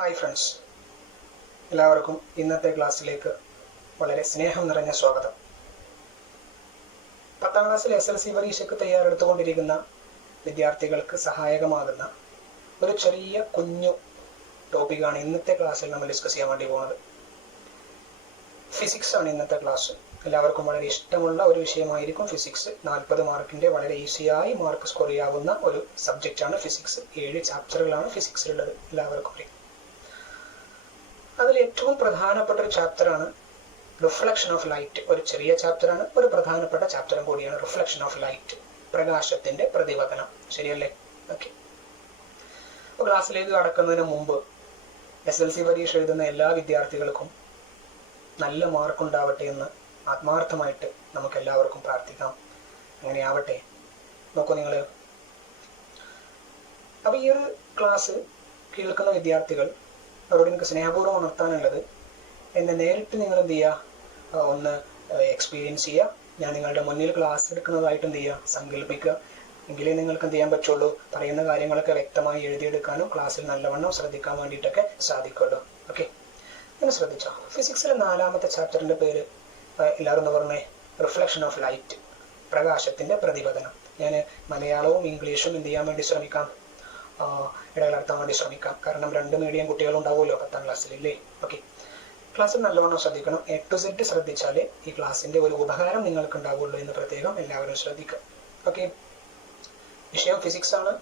Hi friends, എല്ലാവർക്കും ഇന്നത്തെ ക്ലാസ്സിലേക്ക് വളരെ സ്നേഹം നിറഞ്ഞ സ്വാഗതം. 10ാം ക്ലാസ്സിൽ SLC പരീക്ഷയ്ക്ക് തയ്യാറെടുത്തുകൊണ്ടിരിക്കുന്ന വിദ്യാർത്ഥികൾക്ക് സഹായകമാകുന്ന ഒരു ചെറിയ കുഞ്ഞു ടോപ്പിക്കാണ് ഇന്നത്തെ ക്ലാസ്സിൽ നമ്മൾ ഡിസ്കസ് ചെയ്യാൻ വേണ്ടി പോകുന്നത്. ഫിസിക്സ് ആണ് ഇന്നത്തെ ക്ലാസ്. എല്ലാവർക്കും വളരെ ഇഷ്ടമുള്ള ഒരു വിഷയമായിരിക്കും ഫിസിക്സ്. 40 മാർക്കിൻ്റെ വളരെ ഈസിയായി മാർക്ക് സ്കോർ ചെയ്യാവുന്ന ഒരു സബ്ജക്റ്റാണ് ഫിസിക്സ്. 7 ചാപ്റ്ററുകളാണ് ഫിസിക്സിലുള്ളത്, എല്ലാവർക്കും അറിയാം. അതിൽ ഏറ്റവും പ്രധാനപ്പെട്ട ഒരു ചാപ്റ്ററാണ് റിഫ്ലക്ഷൻ ഓഫ് ലൈറ്റ്. ഒരു ചെറിയ ചാപ്റ്ററാണ്, ഒരു പ്രധാനപ്പെട്ട ചാപ്റ്ററും കൂടിയാണ് റിഫ്ലക്ഷൻ ഓഫ് ലൈറ്റ്, പ്രകാശത്തിന്റെ പ്രതിപതനം. ശരിയല്ലേ? ഓക്കെ. അപ്പോൾ ക്ലാസ്സിലേക്ക് കടക്കുന്നതിന് മുമ്പ് SLC പരീക്ഷ എഴുതുന്ന എല്ലാ വിദ്യാർത്ഥികൾക്കും നല്ല മാർക്ക് ഉണ്ടാവട്ടെ എന്ന് ആത്മാർത്ഥമായിട്ട് നമുക്ക് എല്ലാവർക്കും പ്രാർത്ഥിക്കാം. അങ്ങനെയാവട്ടെ. നോക്കൂ നിങ്ങൾ, അപ്പൊ ഈ ഒരു ക്ലാസ് കേൾക്കുന്ന വിദ്യാർത്ഥികൾ അവരോട് എനിക്ക് സ്നേഹപൂർവ്വം ഉണർത്താനുള്ളത്, എന്നെ നേരിട്ട് നിങ്ങൾ എന്ത് ചെയ്യുക, ഒന്ന് എക്സ്പീരിയൻസ് ചെയ്യുക. ഞാൻ നിങ്ങളുടെ മുന്നിൽ ക്ലാസ് എടുക്കുന്നതായിട്ട് എന്ത് ചെയ്യുക, സങ്കല്പിക്കുക. എങ്കിലേ നിങ്ങൾക്ക് എന്ത് ചെയ്യാൻ പറ്റുള്ളൂ, പറയുന്ന കാര്യങ്ങളൊക്കെ വ്യക്തമായി എഴുതിയെടുക്കാനും ക്ലാസ്സിൽ നല്ലവണ്ണം ശ്രദ്ധിക്കാൻ വേണ്ടിയിട്ടൊക്കെ സാധിക്കുള്ളൂ. ഓക്കെ, ഒന്ന് ശ്രദ്ധിച്ചോ. ഫിസിക്സിലെ 4ാമത്തെ ചാപ്റ്ററിന്റെ പേര് എല്ലാവരും ഒന്ന് പറഞ്ഞേ, റിഫ്ലക്ഷൻ ഓഫ് ലൈറ്റ്, പ്രകാശത്തിന്റെ പ്രതിപതനം. ഞാൻ മലയാളവും ഇംഗ്ലീഷും എന്ത് ചെയ്യാൻ വേണ്ടി ശ്രമിക്കാം, ഇടകലർത്താൻ വേണ്ടി ശ്രമിക്കാം. കാരണം 2 മീഡിയം കുട്ടികളുണ്ടാവുമല്ലോ 10ാം ക്ലാസ്സിൽ, ഇല്ലേ? ഓക്കെ, ക്ലാസ്സിൽ നല്ലവണ്ണം ശ്രദ്ധിക്കണം. A to Z ശ്രദ്ധിച്ചാലേ ഈ ക്ലാസ്സിന്റെ ഒരു ഉപകാരം നിങ്ങൾക്ക് ഉണ്ടാവുള്ളൂ എന്ന് പ്രത്യേകം എല്ലാവരും ശ്രദ്ധിക്കുക. ഓക്കെ, വിഷയം ഫിസിക്സ് ആണ്.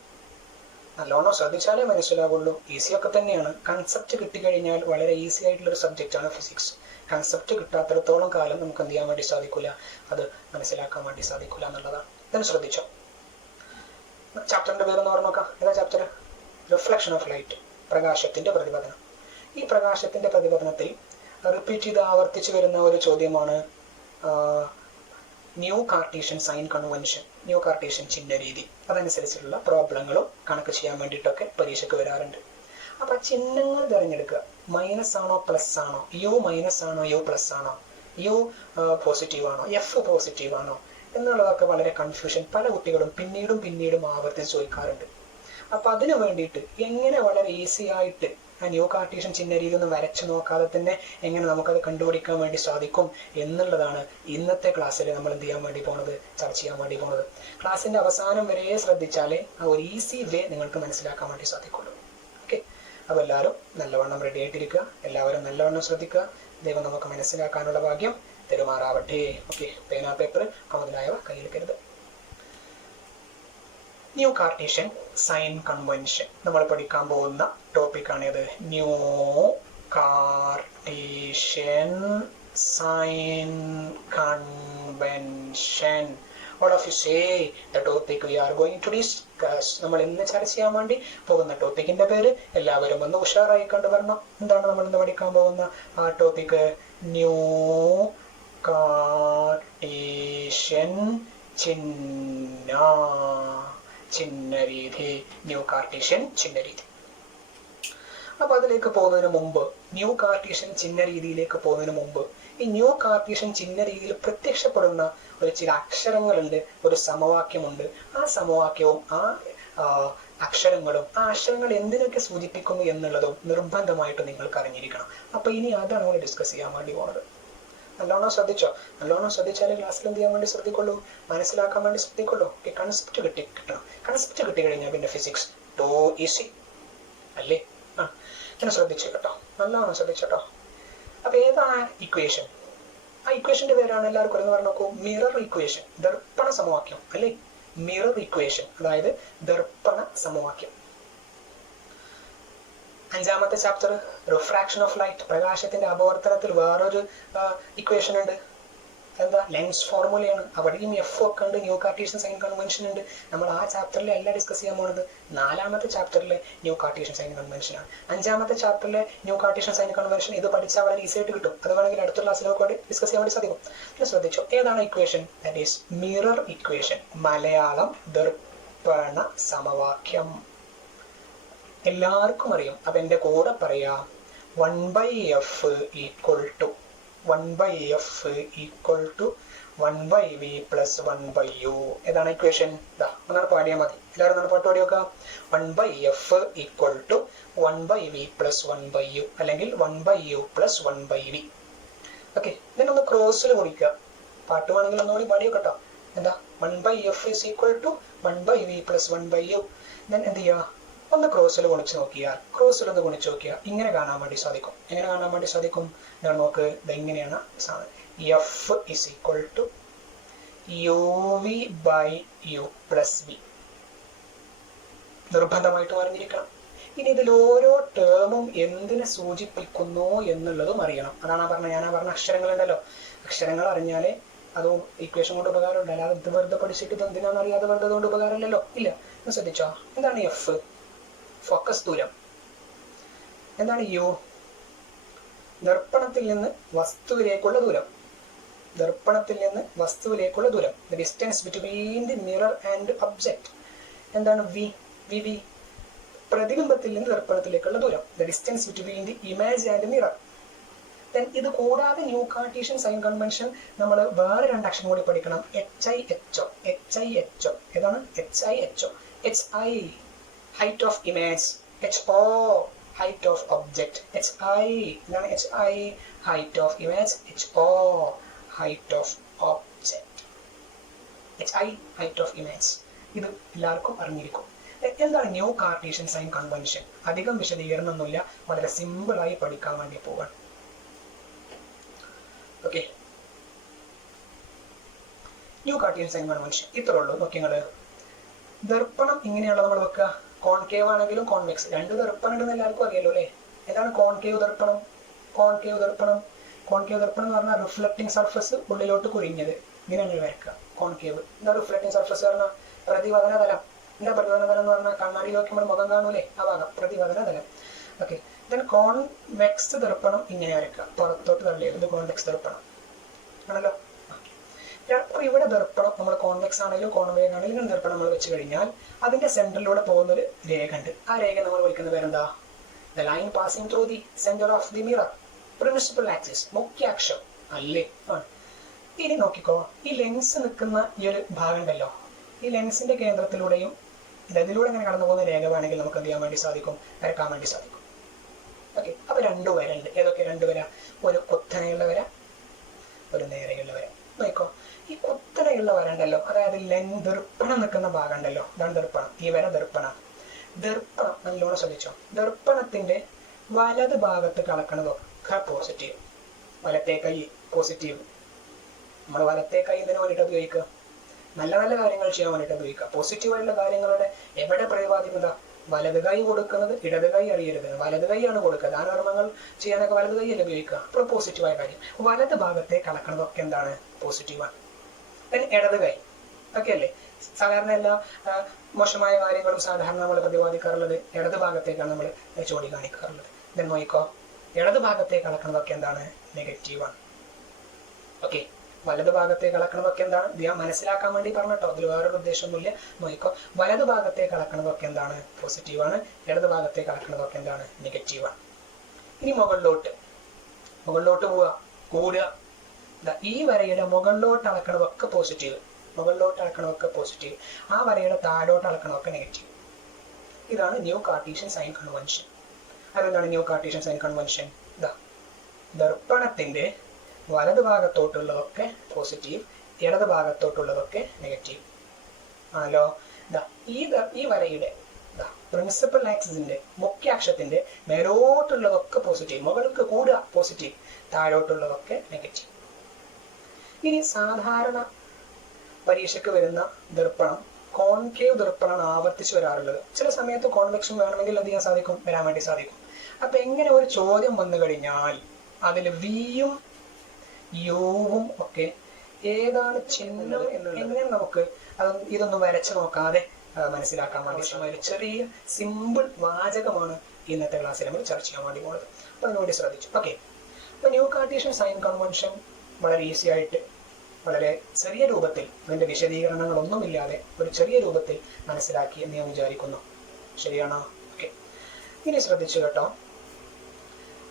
നല്ലോണം ശ്രദ്ധിച്ചാലേ മനസ്സിലാവുള്ളൂ. ഈസിയൊക്കെ തന്നെയാണ്. കൺസെപ്റ്റ് കിട്ടിക്കഴിഞ്ഞാൽ വളരെ ഈസി ആയിട്ടുള്ളൊരു സബ്ജക്റ്റാണ് ഫിസിക്സ്. കൺസെപ്റ്റ് കിട്ടാത്തിടത്തോളം കാലം നമുക്ക് എന്ത് ചെയ്യാൻ വേണ്ടി സാധിക്കില്ല, അത് മനസ്സിലാക്കാൻ വേണ്ടി സാധിക്കില്ല എന്നുള്ളതാണ്. ഇതിന് ശ്രദ്ധിച്ചോ. ചാപ്റ്ററിന്റെ പേരൊന്ന് പറഞ്ഞു നോക്കാം. ഏതാ ചാപ്റ്റർ? റിഫ്ലക്ഷൻ ഓഫ് ലൈറ്റ്, പ്രകാശത്തിന്റെ പ്രതിപതനം. ഈ പ്രകാശത്തിന്റെ പ്രതിപതനത്തിൽ റിപ്പീറ്റ് ചെയ്ത് ആവർത്തിച്ചു വരുന്ന ഒരു ചോദ്യമാണ് new Cartesian sign convention, new Cartesian ചിഹ്ന രീതി. അതനുസരിച്ചുള്ള പ്രോബ്ലങ്ങളും കണക്ക് ചെയ്യാൻ വേണ്ടിയിട്ടൊക്കെ പരീക്ഷയ്ക്ക് വരാറുണ്ട്. അപ്പൊ ചിഹ്നങ്ങൾ തിരഞ്ഞെടുക്കുക. മൈനസ് ആണോ പ്ലസ് ആണോ, യു മൈനസ് ആണോ യു പ്ലസ് ആണോ, യു പോസിറ്റീവ് ആണോ എഫ് പോസിറ്റീവ് ആണോ എന്നുള്ളതൊക്കെ വളരെ കൺഫ്യൂഷൻ പല കുട്ടികളും പിന്നീടും ആവർത്തിച്ച് ചോദിക്കാറുണ്ട്. അപ്പൊ അതിനു വേണ്ടിയിട്ട് എങ്ങനെ വളരെ ഈസി ആയിട്ട് ആ ന്യൂ കാർട്ടീഷ്യൻ ചിഹ്ന രീതി ഒന്ന് വരച്ചു നോക്കാതെ തന്നെ എങ്ങനെ നമുക്കത് കണ്ടുപിടിക്കാൻ വേണ്ടി സാധിക്കും എന്നുള്ളതാണ് ഇന്നത്തെ ക്ലാസ്സിൽ നമ്മൾ എന്ത് ചെയ്യാൻ വേണ്ടി പോണത്, ചർച്ച ചെയ്യാൻ വേണ്ടി പോണത്. ക്ലാസ്സിന്റെ അവസാനം വരെ ശ്രദ്ധിച്ചാലേ ആ ഒരു ഈസി വേ നിങ്ങൾക്ക് മനസ്സിലാക്കാൻ വേണ്ടി സാധിക്കുള്ളൂ. ഓക്കെ, അപ്പൊ എല്ലാവരും നല്ലവണ്ണം റെഡി ആയിട്ടിരിക്കുക, എല്ലാവരും നല്ലവണ്ണം ശ്രദ്ധിക്കുക. ദൈവം നമുക്ക് മനസ്സിലാക്കാനുള്ള ഭാഗ്യം തെരുമാറാവട്ടെ. ഓക്കെ, പേന പേപ്പർ മുതലായവ കയ്യിലെടുക്കരുത്. ന്യൂ കാർട്ടീഷ്യൻ സൈൻ കൺവെൻഷൻ നമ്മൾ പഠിക്കാൻ പോകുന്ന ടോപ്പിക്കാണിത്. New Cartesian sign convention. What of you say the topic we are going to discuss? നമ്മൾ ഇന്ന് ചർച്ച ചെയ്യാൻ വേണ്ടി പോകുന്ന ടോപ്പിക്കിന്റെ പേര് എല്ലാവരും ഒന്ന് ഉഷാറായി കണ്ടു വരണം. എന്താണ് നമ്മൾ ഇന്ന് പഠിക്കാൻ പോകുന്ന ആ ടോപ്പിക്ക്? ന്യൂ കാർട്ടീഷ്യൻ ചിഹ്നരീതി, ന്യൂ കാർട്ടീഷ്യൻ ചിഹ്നരീതി. അപ്പൊ അതിലേക്ക് പോകുന്നതിന് മുമ്പ്, ന്യൂ കാർട്ടീഷ്യൻ ചിഹ്നരീതിയിലേക്ക് പോകുന്നതിന് മുമ്പ്, ഈ ന്യൂ കാർട്ടീഷ്യൻ ചിഹ്നരീതിയിൽ പ്രത്യക്ഷപ്പെടുന്ന ഒരു ചില അക്ഷരങ്ങളുണ്ട്, ഒരു സമവാക്യമുണ്ട്. ആ സമവാക്യവും ആ അക്ഷരങ്ങളും, ആ അക്ഷരങ്ങൾ എന്തിനൊക്കെ സൂചിപ്പിക്കുന്നു എന്നുള്ളതും നിർബന്ധമായിട്ട് നിങ്ങൾക്ക് അറിഞ്ഞിരിക്കണം. അപ്പൊ ഇനി അതാണ് നമ്മൾ ഡിസ്കസ് ചെയ്യാൻ വേണ്ടി പോകുന്നത്. നല്ലോണം ശ്രദ്ധിച്ചോ. നല്ലോണം ശ്രദ്ധിച്ചാലേ ക്ലാസ്സിൽ എന്ത് ചെയ്യാൻ വേണ്ടി ശ്രദ്ധിക്കുള്ളൂ, മനസ്സിലാക്കാൻ വേണ്ടി ശ്രദ്ധിക്കുള്ളൂ. കൺസെപ്റ്റ് കിട്ടണം. കൺസെപ്റ്റ് കിട്ടിക്കഴിഞ്ഞാൽ പിന്നെ ഫിസിക്സ് ടോ ഈസി അല്ലേ? ഇങ്ങനെ ശ്രദ്ധിച്ചു കേട്ടോ, നല്ലോണം ശ്രദ്ധിച്ചോട്ടോ. അപ്പൊ ഏതാണ് ഇക്വേഷൻ? ആ ഇക്വേഷന്റെ പേരാണ് എല്ലാവർക്കും എന്ന് പറഞ്ഞു നോക്കൂ, മിറർ ഇക്വേഷൻ, ദർപ്പണ സമവാക്യം അല്ലേ? മിറർ ഇക്വേഷൻ, അതായത് ദർപ്പണ സമവാക്യം. 5ാമത്തെ ചാപ്റ്റർ റിഫ്രാക്ഷൻ ഓഫ് ലൈറ്റ്, പ്രകാശത്തിന്റെ അപവർത്തനത്തിൽ വേറൊരു ഇക്വേഷൻ ഉണ്ട്. എന്താ? ലെൻസ് ഫോർമുലയാണ്. അവിടെയും എഫ് ഒക്കെ ഉണ്ട്. ന്യൂ കാർട്ടീഷ്യൻ സൈൻ കൺവെൻഷൻ ഉണ്ട്. നമ്മൾ ആ ചാപ്റ്ററിലെ അല്ല ഡിസ്കസ് ചെയ്യാൻ പോകുന്നത്. 4ാമത്തെ ചാപ്റ്ററിലെ ന്യൂ കാർട്ടീഷ്യൻ സൈൻ കൺവെൻഷൻ ആണ്. 5ാമത്തെ ചാപ്റ്ററിലെ ന്യൂ കാർട്ടീഷ്യൻ സൈൻ കൺവെൻഷൻ ഇത് പഠിച്ചാൽ വളരെ ഈസി ആയിട്ട് കിട്ടും. അത് വേണമെങ്കിൽ അടുത്ത ക്ലാസ്സിലൊക്കെ ഡിസ്കസ് ചെയ്യാൻ വേണ്ടി സാധിക്കും. പിന്നെ ശ്രദ്ധിച്ചോ, ഏതാണ് equation? That is mirror equation, Malayalam ദർപ്പണ സമവാക്യം. എല്ലാവർക്കും അറിയാം. അപ്പൊ എന്റെ കൂടെ പറയാം, 1/f = 1/f equal to 1/v plus 1/u. ഏതാണ് ഇക്വേഷൻ? ഇതാ ഒന്നാണ് പാടിയാൽ മതി. എല്ലാവരും ഒന്നാണ് പാട്ട് പാടി നോക്കാം. 1/f equal to 1/v plus 1/u അല്ലെങ്കിൽ 1/u പ്ലസ് 1/v. ഓക്കെ, ഇതിനൊന്ന് ക്രോസിൽ കുറിക്കുക. പാട്ട് വേണമെങ്കിൽ ഒന്നുകൂടി പാടിയോ കേട്ടോ. എന്താ 1/f is equal to 1/v plus 1/u. then എന്ത് ചെയ്യുക, ഒന്ന് ക്രോസിൽ ഗുണിച്ച് നോക്കിയാൽ, ക്രോസിൽ ഒന്ന് ഗുണിച്ച് നോക്കിയാൽ ഇങ്ങനെ കാണാൻ വേണ്ടി സാധിക്കും. എങ്ങനെ കാണാൻ വേണ്ടി സാധിക്കും? നമുക്ക് ഇതെങ്ങനെയാണ് സാധനം. f is equal to uv by u plus v. നിർബന്ധമായിട്ടും അറിഞ്ഞിരിക്കണം. ഇനി ഇതിൽ ഓരോ ടേമും എന്തിനെ സൂചിപ്പിക്കുന്നു എന്നുള്ളതും അറിയണം. അതാണ് ഞാനാ പറഞ്ഞ അക്ഷരങ്ങളുണ്ടല്ലോ, അക്ഷരങ്ങൾ അറിഞ്ഞാലേ അതും ഇക്വേഷൻ കൊണ്ട് ഉപകാരമുണ്ട്. അല്ലാതെ ഇത് വെറുതെ പഠിച്ചിട്ട് ഇത് എന്തിനാണെന്ന് അറിയാതെ വെറുതെ കൊണ്ട് ഉപകാരമില്ലല്ലോ. ഇല്ല, ശ്രദ്ധിച്ചോ. എന്താണ് എഫ്? ഫോക്കസ് ദൂരം. എന്താണ് യു? ദർപ്പണത്തിൽ നിന്ന് വസ്തുവിലേക്കുള്ള ദൂരം. ദർപ്പണത്തിൽ നിന്ന് വസ്തുവിലേക്കുള്ള ദൂരം, the distance between the mirror and object. എന്താണ് വി? വി പ്രതിബിംബത്തിൽ നിന്ന് ദർപ്പണത്തിലേക്കുള്ള ദൂരം, the distance between the image and mirror. ഇത് കൂടാതെ ന്യൂ കാർട്ടീഷ്യൻ സൈൻ കൺവെൻഷൻ നമ്മൾ വേറെ രണ്ട് അക്ഷരം കൂടി പഠിക്കണം. HIHO. ഏതാണ് HIHO? HI height of image, HO height of object. HI എന്താണ്? HI height of image, HO height of object. HI height of image. ഇത് എല്ലാവർക്കും അറിഞ്ഞിരിക്കും. എന്താണ് ന്യൂ കാർട്ടീഷ്യൻ സൈൻ കൺവെൻഷൻ? അധികം വിശദീകരണമൊന്നുമില്ല, വളരെ സിമ്പിളായി പഠിക്കാൻ വേണ്ടി പോകാൻ. Okay, new Cartesian sign convention ഇത്രേ ഉള്ളൂ. നോക്കിങ്ങള്, ദർപ്പണം ഇങ്ങനെയുള്ള നമ്മൾ വെക്കുക. കോൺകേവ് ആണെങ്കിലും കോൺവെക്സ്, രണ്ട് ദർപ്പണം ഉണ്ടെന്ന് എല്ലാവർക്കും അറിയാലോ അല്ലേ? ഏതാണ് കോൺകേവ് ദർപ്പണം? കോൺകേവ് ദർപ്പണം എന്ന് പറഞ്ഞാൽ റിഫ്ലക്റ്റിംഗ് സർഫസ് ഉള്ളിലോട്ട് കുരിഞ്ഞത്. ഇങ്ങനെ വരക്കുക കോൺകേവ്. എന്താ റിഫ്ലക്റ്റിംഗ് സർഫസ് പറഞ്ഞാൽ? പ്രതിപതന തലം. എന്താ പ്രതിപതന തലം എന്ന് പറഞ്ഞാൽ? കണ്ണാടി നോക്കുമ്പോൾ മുഖം കാണൂലേ, ആ ഭാഗം പ്രതിപതന തലം. ഓക്കെ, ദെൻ കോൺവെക്സ് ദർപ്പണം ഇങ്ങനെ വരക്കുക, പുറത്തോട്ട് തള്ളിയത്. ഇത് കോൺവെക്സ് ദർപ്പണം ആണല്ലോ. അപ്പൊ ഇവിടെ ദർപ്പണം നമ്മൾ കോൺവെക്സ് ആണെങ്കിലും കോൺവേവ് ആണെങ്കിലും ദർപ്പണം നമ്മൾ വെച്ച് കഴിഞ്ഞാൽ അതിന്റെ സെന്ററിലൂടെ പോകുന്ന ഒരു രേഖ ഉണ്ട്. ആ രേഖ നമ്മൾ വിളിക്കുന്ന പേരെന്താ? The line passing through the centre of the mirror, principal axis, മുഖ്യാക്ഷം അല്ലേ? ആണ്. ഇനി നോക്കിക്കോ, ഈ ലെൻസ് നിൽക്കുന്ന ഈ ഒരു ഭാഗം ഉണ്ടല്ലോ, ഈ ലെൻസിന്റെ കേന്ദ്രത്തിലൂടെയും ഇതിലൂടെ ഇങ്ങനെ കടന്നു പോകുന്ന രേഖ വേണമെങ്കിൽ നമുക്ക് എന്ത് ചെയ്യാൻ വേണ്ടി സാധിക്കും? വരക്കാൻ വേണ്ടി സാധിക്കും. ഓക്കെ, അപ്പൊ രണ്ടു വര ഉണ്ട്. ഏതൊക്കെ രണ്ട് വര? ഒരു കുത്തനെയുള്ള വര, ഒരു നേരെയുള്ള വര. നോക്കോ, ഈ കുത്തനെയുള്ള വര ഉണ്ടല്ലോ, അതായത് ദർപ്പണം നിൽക്കുന്ന ഭാഗം ഉണ്ടല്ലോ, ഇതാണ് ദർപ്പണം. ഈ വര ദർപ്പണം. ദർപ്പണം നല്ലോണം ശ്രദ്ധിച്ചോ. ദർപ്പണത്തിന്റെ വലത് ഭാഗത്ത് കളക്കണതൊക്കെ പോസിറ്റീവ്. വലത്തെ കൈ പോസിറ്റീവ്. നമ്മൾ വലത്തെ കൈ ഇതിനു വേണ്ടിയിട്ട് ഉപയോഗിക്കുക? നല്ല നല്ല കാര്യങ്ങൾ ചെയ്യാൻ വേണ്ടിയിട്ട് ഉപയോഗിക്കുക. പോസിറ്റീവായിട്ടുള്ള കാര്യങ്ങളുടെ എവിടെ പ്രതിപാദിക്കുക? വലത് കൈ കൊടുക്കുന്നത് ഇടത് കൈ അറിയരുത്, വലത് കൈയാണ് കൊടുക്കുക. ദാനധർമ്മങ്ങൾ ചെയ്യാനൊക്കെ വലത് കൈയല്ലേ ഉപയോഗിക്കുക. അപ്പോൾ പോസിറ്റീവായ കാര്യം. വലത് ഭാഗത്തെ കളക്കണതൊക്കെ എന്താണ്? പോസിറ്റീവാണ്. ഇടത് കൈ ഒക്കെ അല്ലേ? സാധാരണ എല്ലാ മോശമായ കാര്യങ്ങളും സാധാരണ നമ്മൾ പ്രതിപാദിക്കാറുള്ളത് ഇടത് ഭാഗത്തേക്കാണ് നമ്മൾ ചോടി കാണിക്കാറുള്ളത്. ദെൻ നോക്കിക്കോ, ഇടത് ഭാഗത്തേക്ക് കളക്കണതൊക്കെ എന്താണ്? നെഗറ്റീവാണ്. ഓക്കെ, വലത് ഭാഗത്തേക്ക് കളക്കണതൊക്കെ എന്താണ്? ഞാൻ മനസ്സിലാക്കാൻ വേണ്ടി പറഞ്ഞിട്ടോ, അതിൽ വേറൊരു ഉദ്ദേശമൊന്നുമില്ല. നോക്കിക്കോ, വലത് ഭാഗത്തേക്ക് കളക്കണതൊക്കെ എന്താണ്? പോസിറ്റീവാണ്. ഇടത് ഭാഗത്തേക്ക് കളക്കണതൊക്കെ എന്താണ്? നെഗറ്റീവാണ്. ഇനി മുകളിലോട്ട് പോവുക, കൂടുക. ഈ വരയുടെ മുകളിലോട്ട് അളക്കണതൊക്കെ പോസിറ്റീവ്, മുകളിലോട്ട് അളക്കണതൊക്കെ പോസിറ്റീവ്. ആ വരയുടെ താഴോട്ട് അളക്കണതൊക്കെ നെഗറ്റീവ്. ഇതാണ് ന്യൂ കാർട്ടീഷ്യൻ സൈൻ കൺവെൻഷൻ. അതെന്താണ് ന്യൂ കാർട്ടീഷ്യൻ സൈൻ കൺവെൻഷൻ? ദർപ്പണത്തിന്റെ വലത് ഭാഗത്തോട്ടുള്ളതൊക്കെ പോസിറ്റീവ്, ഇടത് ഭാഗത്തോട്ടുള്ളതൊക്കെ നെഗറ്റീവ് ആണല്ലോ. ഈ വരയുടെ പ്രിൻസിപ്പൽ ആക്സിസിന്റെ മുഖ്യാക്ഷത്തിന്റെ മേലോട്ടുള്ളതൊക്കെ പോസിറ്റീവ്, മുകൾക്ക് കൂടുക പോസിറ്റീവ്, താഴോട്ടുള്ളതൊക്കെ നെഗറ്റീവ്. ഇനി സാധാരണ പരീക്ഷയ്ക്ക് വരുന്ന ദർപ്പണം കോൺകേവ് ദർപ്പണമാണ് ആവർത്തിച്ച് വരാറുള്ളത്. ചില സമയത്ത് കോൺവെക്ഷൻ വേണമെങ്കിൽ എന്ത് ചെയ്യാൻ സാധിക്കും? വരാൻ വേണ്ടി സാധിക്കും. അപ്പൊ എങ്ങനെ ഒരു ചോദ്യം വന്നു കഴിഞ്ഞാൽ അതിൽ വിയും യുവും ഒക്കെ ഏതാണ് ചിഹ്നം എങ്ങനെ നമുക്ക് ഇതൊന്നും വരച്ചു നോക്കാതെ മനസ്സിലാക്കാൻ വേണ്ടി ഒരു ചെറിയ സിമ്പിൾ വാചകമാണ് ഇന്നത്തെ ക്ലാസ്സിൽ നമ്മൾ ചർച്ച ചെയ്യാൻ വേണ്ടി പോകുന്നത്. അപ്പൊ അതിനുവേണ്ടി ശ്രദ്ധിച്ചു. ഓക്കെ, അപ്പൊ ന്യൂ കാർട്ടീഷ്യൻ സൈൻ കൺവെൻഷൻ വളരെ ഈസി ആയിട്ട്, വളരെ ചെറിയ രൂപത്തിൽ, അതിന്റെ വിശദീകരണങ്ങളൊന്നുമില്ലാതെ ഒരു ചെറിയ രൂപത്തിൽ മനസ്സിലാക്കി എന്ന് ഞാൻ വിചാരിക്കുന്നു. ശരിയാണോ? ഓക്കെ, ഇനി ശ്രദ്ധിച്ചു കേട്ടോ.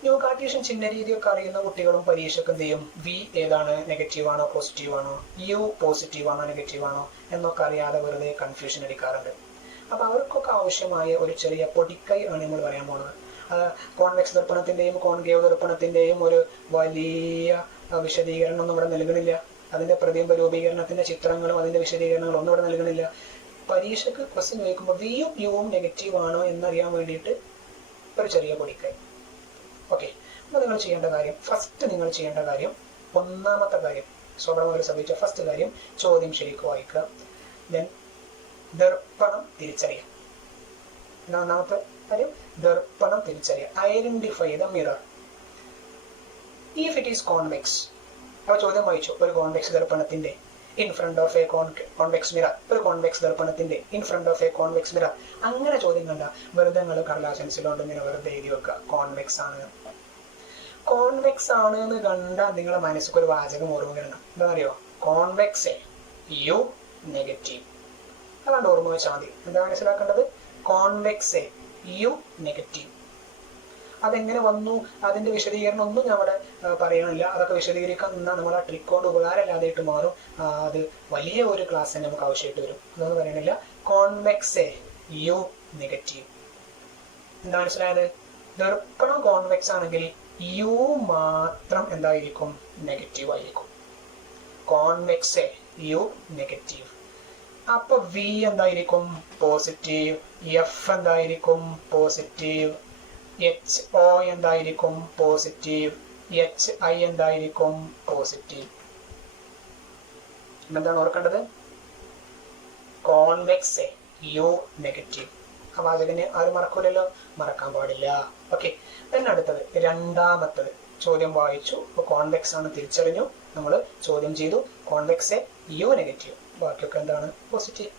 ന്യൂ കാർട്ടീഷ്യൻ ചിഹ്ന രീതിയൊക്കെ അറിയുന്ന കുട്ടികളും പരീക്ഷയ്ക്ക് എന്ത് ചെയ്യും, വി ഏതാണ്, നെഗറ്റീവ് ആണോ പോസിറ്റീവ് ആണോ, യു പോസിറ്റീവ് ആണോ നെഗറ്റീവ് ആണോ എന്നൊക്കെ അറിയാതെ വെറുതെ കൺഫ്യൂഷൻ അടിക്കാറുണ്ട്. അപ്പൊ അവർക്കൊക്കെ ആവശ്യമായ ഒരു ചെറിയ പൊടിക്കൈ ആണ് നമ്മൾ പറയാൻ പോകുന്നത്. കോൺവെക്സ് ദർപ്പണത്തിന്റെയും കോൺകേവ് ദർപ്പണത്തിന്റെയും ഒരു വലിയ വിശദീകരണം ഒന്നും ഇവിടെ നൽകണില്ല. അതിന്റെ പ്രതിബിംബ രൂപീകരണത്തിന്റെ ചിത്രങ്ങളും അതിന്റെ വിശദീകരണങ്ങളും ഒന്നും ഇവിടെ നൽകണില്ല. പരീക്ഷയ്ക്ക് ക്വസ്റ്റ്യൻ ചോദിക്കുമ്പോൾ വിയും യുവും നെഗറ്റീവ് ആണോ എന്നറിയാൻ വേണ്ടിയിട്ട് ഒരു ചെറിയ പൊടിക്കൈ. ഓക്കെ, അപ്പോൾ നിങ്ങൾ ചെയ്യേണ്ട കാര്യം, നിങ്ങൾ ചെയ്യേണ്ട കാര്യം, ഒന്നാമത്തെ കാര്യം, സ്വർണ്ണ സംബന്ധിച്ച ഫസ്റ്റ് കാര്യം, ചോദ്യം ശരിക്കും വായിക്കുക. ദെൻ ദർപ്പണം തിരിച്ചറിയാം. ഒന്നാമത്തെ കാര്യം ദർപ്പണം തിരിച്ചറിയാം. Identify the mirror if it is convex. അപ്പോൾ ചോദ്യം വായിച്ചു, ഒരു കോൺവെക്സ് ദർപ്പണത്തിന്റെ in front of a convex mirror, ഒരു കോൺവെക്സ് ദർപ്പണത്തിന്റെ in front of a convex mirror. അങ്ങനെ ചോദ്യം കണ്ട വെറുതെ നിങ്ങൾ കടലാസൻസിലോണ്ട് ഇങ്ങനെ വെറുതെ എഴുതി വെക്കുക, കോൺവെക്സ് ആണ്. കോൺവെക്സ് ആണ് എന്ന് കണ്ടാൽ നിങ്ങളെ മനസ്സിൽ ഒരു വാചകം ഓർമ്മ വരണം. എന്താ അറിയോ, കോൺവെക്സ് യു നെഗറ്റീവ്. അതാണ്ട് ഓർമ്മ വെച്ചാൽ മതി. എന്താ മനസ്സിലാക്കേണ്ടത്, കോൺവെക്സ് യു നെഗറ്റീവ്. അതെങ്ങനെ വന്നു, അതിന്റെ വിശദീകരണം ഒന്നും ഞാൻ അവിടെ പറയണില്ല. അതൊക്കെ വിശദീകരിക്കാൻ നിന്നാൽ നമ്മളെ ട്രിക്ക് കൊണ്ട് ഉപകാരമില്ലാതായിട്ട് മാറും. അത് വലിയ ഒരു ക്ലാസ് തന്നെ നമുക്ക് ആവശ്യമായിട്ട് വരും. അതൊന്നും പറയണില്ല. Convex u negative. എന്താ മനസ്സിലായത്, ദർപ്പണം കോൺവെക്സ് ആണെങ്കിൽ യു മാത്രം എന്തായിരിക്കും, നെഗറ്റീവ് ആയിരിക്കും. Convex u negative. അപ്പൊ വി എന്തായിരിക്കും, പോസിറ്റീവ്. എഫ് എന്തായിരിക്കും, പോസിറ്റീവ്. എച്ച് ഒ എന്തായിരിക്കും, പോസിറ്റീവ്. എച്ച് ഐ എന്തായിരിക്കും, പോസിറ്റീവ്. എന്താണ് ഓർക്കേണ്ടത്, കോൺവെക്സ് യു നെഗറ്റീവ്. ആ വാചകനെ ആരും മറക്കൂലല്ലോ, മറക്കാൻ പാടില്ല. ഓക്കെ, പിന്നെ അടുത്തത് രണ്ടാമത്തത്, ചോദ്യം വായിച്ചു, കോൺവെക്സ് ആണ് തിരിച്ചറിഞ്ഞു, നമ്മൾ ചോദ്യം ചെയ്തു, കോൺവെക്സ് യു നെഗറ്റീവ്, ബാക്കിയൊക്കെ എന്താണ്, പോസിറ്റീവ്.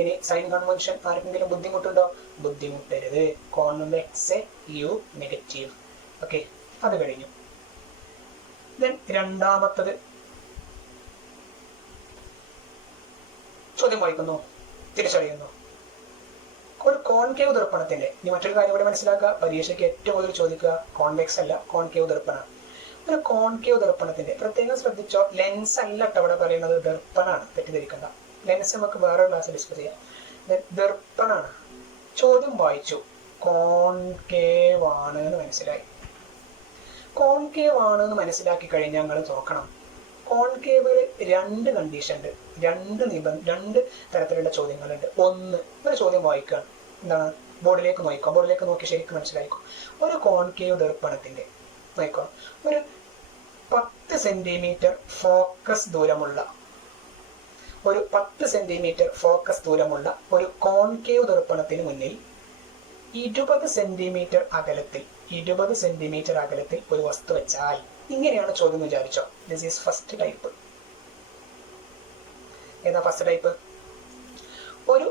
ഇനി സൈൻ കൺവെൻഷൻ ആർക്കെങ്കിലും ബുദ്ധിമുട്ടുണ്ടോ, ബുദ്ധിമുട്ടരുത്, കോൺവെക്സ് യു നെഗറ്റീവ്. ഓക്കെ, അത് കഴിഞ്ഞു. ദെൻ രണ്ടാമത്തത് ചോദ്യം വായിക്കുന്നു, തിരിച്ചറിയുന്നു. ഒരു കോൺകേവ് ദർപ്പണത്തിന്റെ, ഇനി മറ്റൊരു കാര്യം കൂടെ മനസ്സിലാക്കുക, പരീക്ഷയ്ക്ക് ഏറ്റവും കൂടുതൽ ചോദിക്കുക കോൺവെക്സ് അല്ല, കോൺകേവ് ദർപ്പണം. ഒരു കോൺകേവ് ദർപ്പണത്തിന്റെ പ്രത്യേകം ശ്രദ്ധിച്ചോ, ലെൻസ് അല്ല അവിടെ പറയുന്നത്, ദർപ്പണാണ്, തെറ്റിദ്ധരിക്കണ്ട. ലെൻസ് നമുക്ക് വേറെ ക്ലാസ് ഡിസ്കസ് ചെയ്യാം. ദർപ്പണാണ്. ചോദ്യം വായിച്ചു, കോൺകേവ് ആണ് എന്ന് മനസ്സിലായി. കോൺകേവ് ആണ് എന്ന് മനസ്സിലാക്കി കഴിഞ്ഞാൽ ഞങ്ങൾ നോക്കണം, കോൺകേവ് രണ്ട് കണ്ടീഷൻ ഉണ്ട്, രണ്ട് തരത്തിലുള്ള ചോദ്യങ്ങളുണ്ട്. ഒന്ന്, ഒരു ചോദ്യം വായിക്കുകയാണ്, എന്താണ്, ബോർഡിലേക്ക് നോക്കാം, ബോർഡിലേക്ക് നോക്കി ശരിക്കും മനസ്സിലാക്കും. ഒരു കോൺകേവ് ദർപ്പണത്തിന്റെ നോക്കാം, ഒരു 10 സെന്റിമീറ്റർ ഫോക്കസ് ദൂരമുള്ള ഒരു 10 സെന്റിമീറ്റർ ഫോക്കസ് ദൂരമുള്ള ഒരു കോൺകേവ് ദർപ്പണത്തിന് മുന്നിൽ 20 സെന്റിമീറ്റർ അകലത്തിൽ ഒരു വസ്തു വെച്ചാൽ, ഇങ്ങനെയാണ് ചോദ്യം എന്ന് വിചാരിച്ചോ. This is first type. ഏതാ ഫസ്റ്റ് ടൈപ്പ്? ഒരു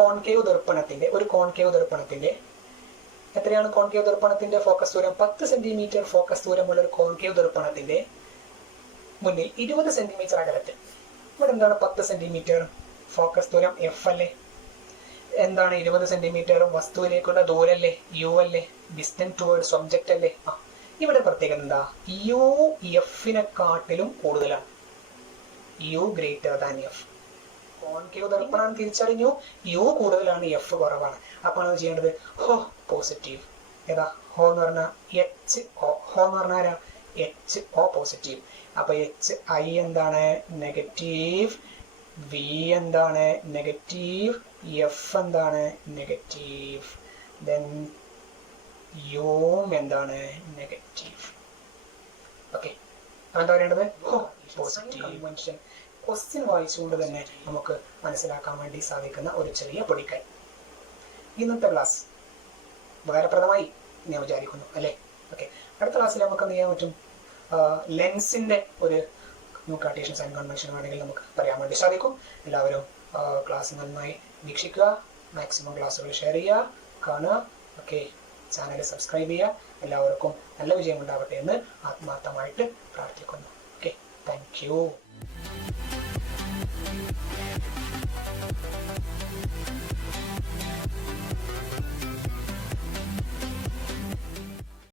കോൺകേവ് ദർപ്പണത്തിന്റെ എത്രയാണ് കോൺകേവ് ദർപ്പണത്തിന്റെ ഫോക്കസ് ദൂരം? 10 സെന്റിമീറ്റർ ഫോക്കസ് ദൂരമുള്ള ഒരു കോൺകേവ് ദർപ്പണത്തിന്റെ മുന്നിൽ 20 സെന്റിമീറ്റർ അകലത്തിൽ. ഇവിടെ എന്താണ് 10 സെന്റിമീറ്റർ ഫോക്കസ് ദൂരം, എഫ് അല്ലേ? എന്താണ് 20 സെന്റിമീറ്റർ വസ്തുവിലേക്കുള്ള ദൂരല്ലേ, യു അല്ലേ? ഡിസ്റ്റൻസ് ടുവേർഡ്സ് ഒബ്ജക്റ്റ് അല്ലേ? ഇവിടെ പ്രത്യേകത എന്താ, യു എഫിനെക്കാട്ടിലും കൂടുതലാണ്, U greater than F. Concave ദർപ്പണം തിരിച്ചറിഞ്ഞു, യു കൂടുതലാണ്, എഫ് കുറവാണ്. അപ്പോൾ ആണ് ചെയ്യേണ്ടത്, ഹോ പോസിറ്റീവ്. ഏതാ ഹോ എന്ന് പറഞ്ഞാൽ എച്ച് ഒ, ഹോ എന്ന് പറഞ്ഞാൽ എച്ച് ഒ പോസിറ്റീവ്. അപ്പൊ എച്ച് ഐ എന്താണ്, നെഗറ്റീവ്. വി എന്താണ്, നെഗറ്റീവ്. എഫ് എന്താണ്, നെഗറ്റീവ്. ദെൻ യും എന്താണ്, നെഗറ്റീവ്. ഓക്കെ, എന്താ പറയേണ്ടത്, പോസിറ്റീവ് കൺവെൻഷൻ. ക്വസ്റ്റ്യൻ വായിച്ചുകൊണ്ട് തന്നെ നമുക്ക് മനസ്സിലാക്കാൻ വേണ്ടി സാധിക്കുന്ന ഒരു ചെറിയ പൊടിക്കൈ. ഇന്നത്തെ ക്ലാസ് ഉപകാരപ്രദമായി ഞാൻ വിചാരിക്കുന്നു, അല്ലേ? ഓക്കെ, അടുത്ത ക്ലാസ്സിൽ നമുക്ക് എന്ത് ചെയ്യാൻ പറ്റും, ലെൻസിന്റെ ഒരു ന്യൂ കാർട്ടീഷ്യൻ സൈൻ കൺവെൻഷൻ വേണമെങ്കിൽ നമുക്ക് പറയാൻ വേണ്ടി സാധിക്കും. എല്ലാവരും ക്ലാസ് നന്നായി വീക്ഷിക്കുക, മാക്സിമം ക്ലാസ്സുകൾ ഷെയർ ചെയ്യുക, കാണുക. ഓക്കെ, ചാനൽ സബ്സ്ക്രൈബ് ചെയ്യുക. എല്ലാവർക്കും നല്ല വിജയം ഉണ്ടാവട്ടെ എന്ന് ആത്മാർത്ഥമായിട്ട് പ്രാർത്ഥിക്കുന്നു. Okay, thank you.